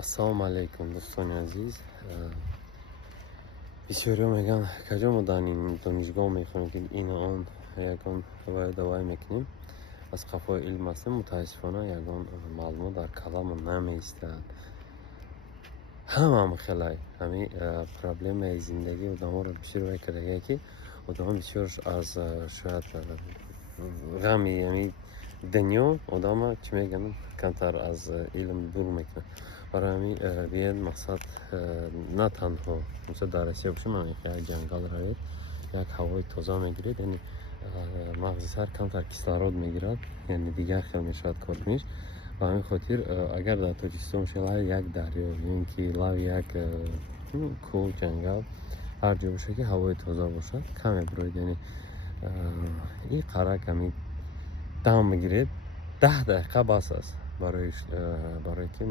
ассалому алайкум, дӯстони азиз. бисёриҳо мегӯянд каҷомо данин донишгоҳ мехонед ин он ягон ҳавай давай мекунем. аз қафои илм ҳастем, мутаассифона ягон маълумот дар каламо намеистад. ҳамаам хелай ҳами проблемаи зиндагии одаморо бисёр вай кардагие ки одамон бисёр аз шояд ғами ҳами дунё одама чӣ мегӯянд камтар аз илм дур мекунад. барои ҳамин биед мақсад на танҳо мисол дар Россия бошем, як ҷангал равед, як ҳавои тоза мегиред, яъне мағзи сар камтар кислород мегирад, яъне дигар хел мешавад кор куниш. ба ҳамин хотир агар дар Тоҷикистон бошед лави як дарё ин ки лави як кӯҳ ҷангал ҳар ҷо бошад ки ҳавои тоза бошад, каме бироед, яъне ин қарак ҳами дам мегиред 10 дақиқа бас аст барои ки